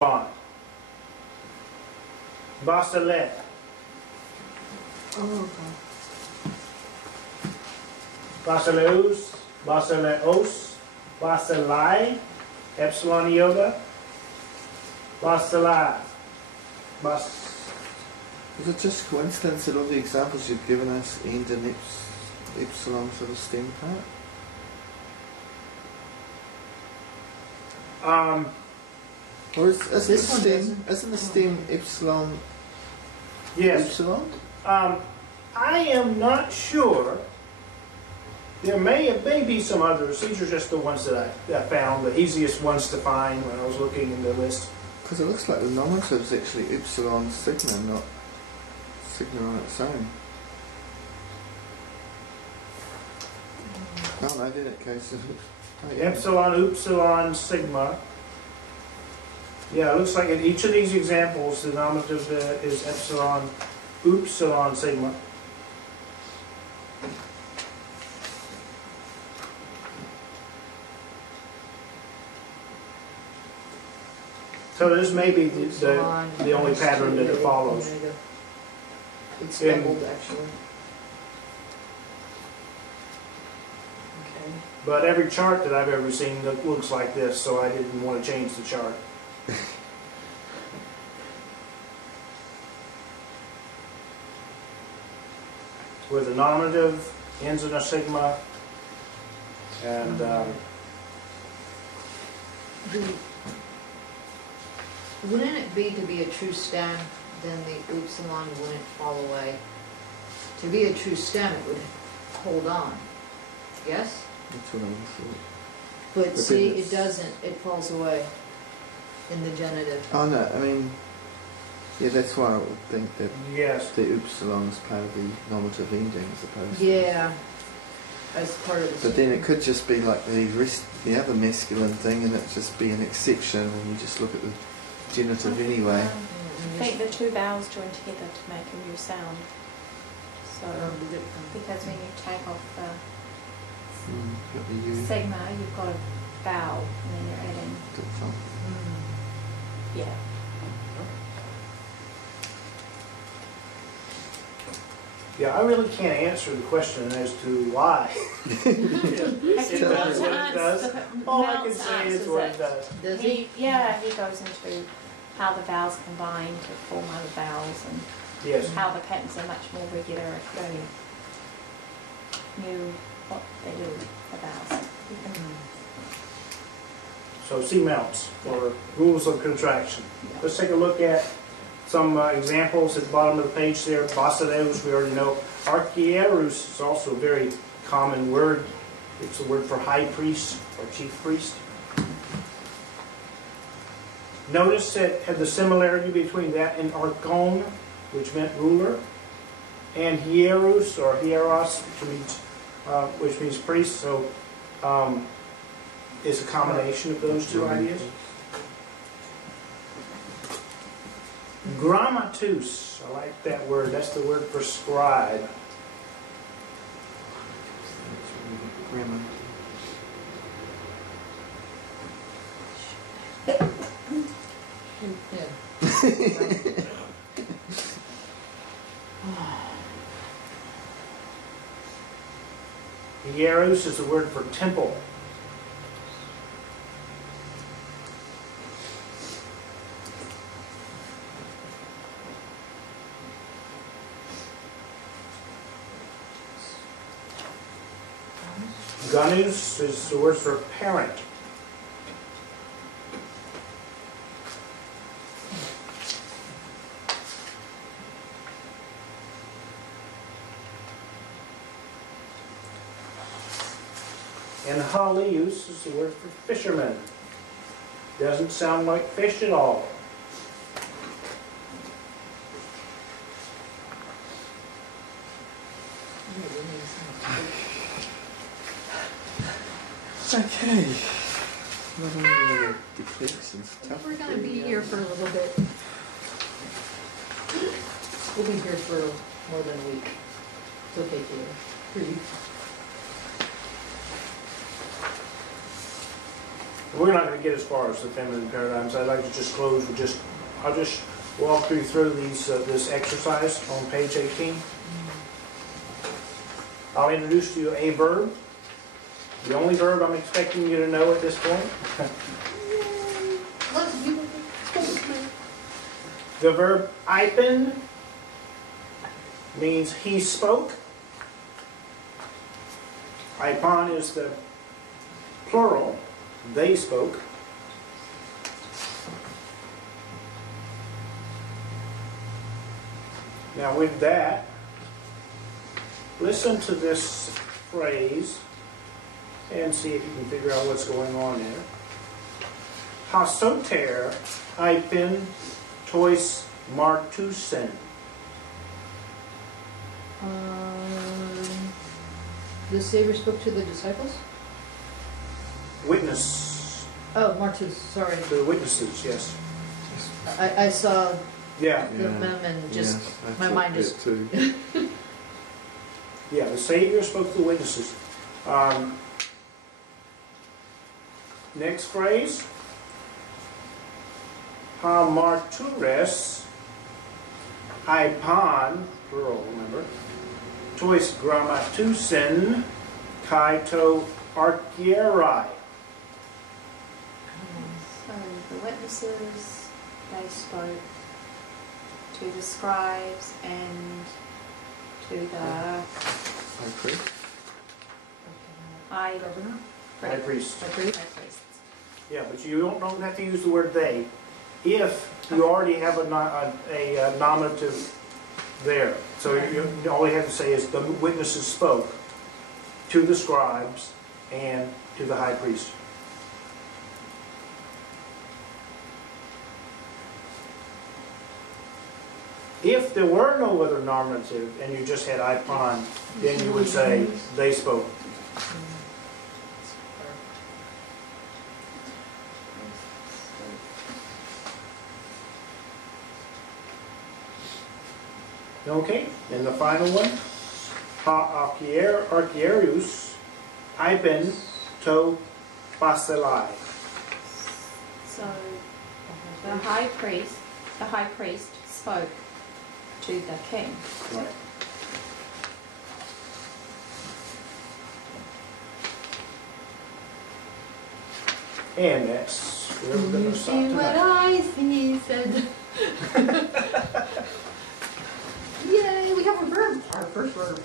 Bond. Basileus. Oh, okay. Basileus, Basileos, Basilei, Epsilon Iota, Basilei. Is it just coincidence that all the examples you've given us end in epsilon for the stem part? Or isn't the stem epsilon? Yes. Epsilon? I am not sure. There may be some others. These are just the ones that I found, the easiest ones to find when I was looking in the list. Because it looks like the nominative is actually epsilon sigma, not sigma on its own. Oh no, then it goes to Epsilon, upsilon, sigma. Yeah, it looks like in each of these examples, the nominative is epsilon, upsilon, sigma. So this may be the only pattern that it follows. It's doubled, actually. Okay. But every chart that I've ever seen looks like this, so I didn't want to change the chart. Where the nominative ends in a sigma, and wouldn't it be to be a true stem, then the upsilon wouldn't fall away? To be a true stem, it would hold on. Yes? That's what I thought. But see, it doesn't. It falls away in the genitive. Oh no, I mean, yeah, that's why I would think that yes, the upsilon is part of the nominative ending as opposed to... Yeah, as part of the... But then it could just be like the other masculine thing, and it just be an exception, and you just look at the genitive anyway. I think the two vowels join together to make a new sound. So, because when you take off the got the U. sigma, you've got a vowel, and then you're adding. Yeah. yeah, I really can't answer the question as to why. It does what it does. All I can say is what it does. Does he? Yeah, he goes into how the vowels combine to form other vowels, and Yes. how the patterns are much more regular if you only knew what they do, the vowels. So seamounts, or rules of contraction. Let's take a look at some examples at the bottom of the page there. Basileus, we already know. Archierus is also a very common word. It's a word for high priest or chief priest. Notice that had the similarity between that and archon, which meant ruler, and hierus or hieros, which means priest. So it's a combination of those two ideas. Grammatus, I like that word. That's the word for scribe. Grammar. Yeah. Hierus is the word for temple. Ganus is the word for parent. And halius is the word for fisherman. Doesn't sound like fish at all. Okay. We're going to be here for a little bit. We'll be here for more than a week. It's okay, Taylor. 3 weeks. We're not going to get as far as the feminine paradigms. I'd like to just close with I'll just walk you through this exercise on page 18. I'll introduce to you a verb. The only verb I'm expecting you to know at this point. The verb "ipen" means he spoke. "Ipon" is the plural. They spoke. Now with that, listen to this phrase and see if you can figure out what's going on there. Hasoter ipen tois martusen. The Savior spoke to the disciples? Witness. Oh, Martus, sorry. To the witnesses, yes. I saw Yeah. the mem and just, yes, my mind just... too. Yeah, the Savior spoke to the witnesses. Next phrase. Ha martures ipon, plural, remember, tois grammatusen kai to archierai. So the witnesses, they spoke to the scribes and to the High priest. high High priest. priests. Yeah, but you don't have to use the word they if you already have a nominative there. So all you have to say is the witnesses spoke to the scribes and to the high priest. If there were no other nominative and you just had ipon, then you would say they spoke. Okay, and the final one, ha archierus ipen to basilai. So the high priest spoke to the king. Right. And that's where we're going to stop See what tonight. I see, said. Yay, we have a verb. Our first verb.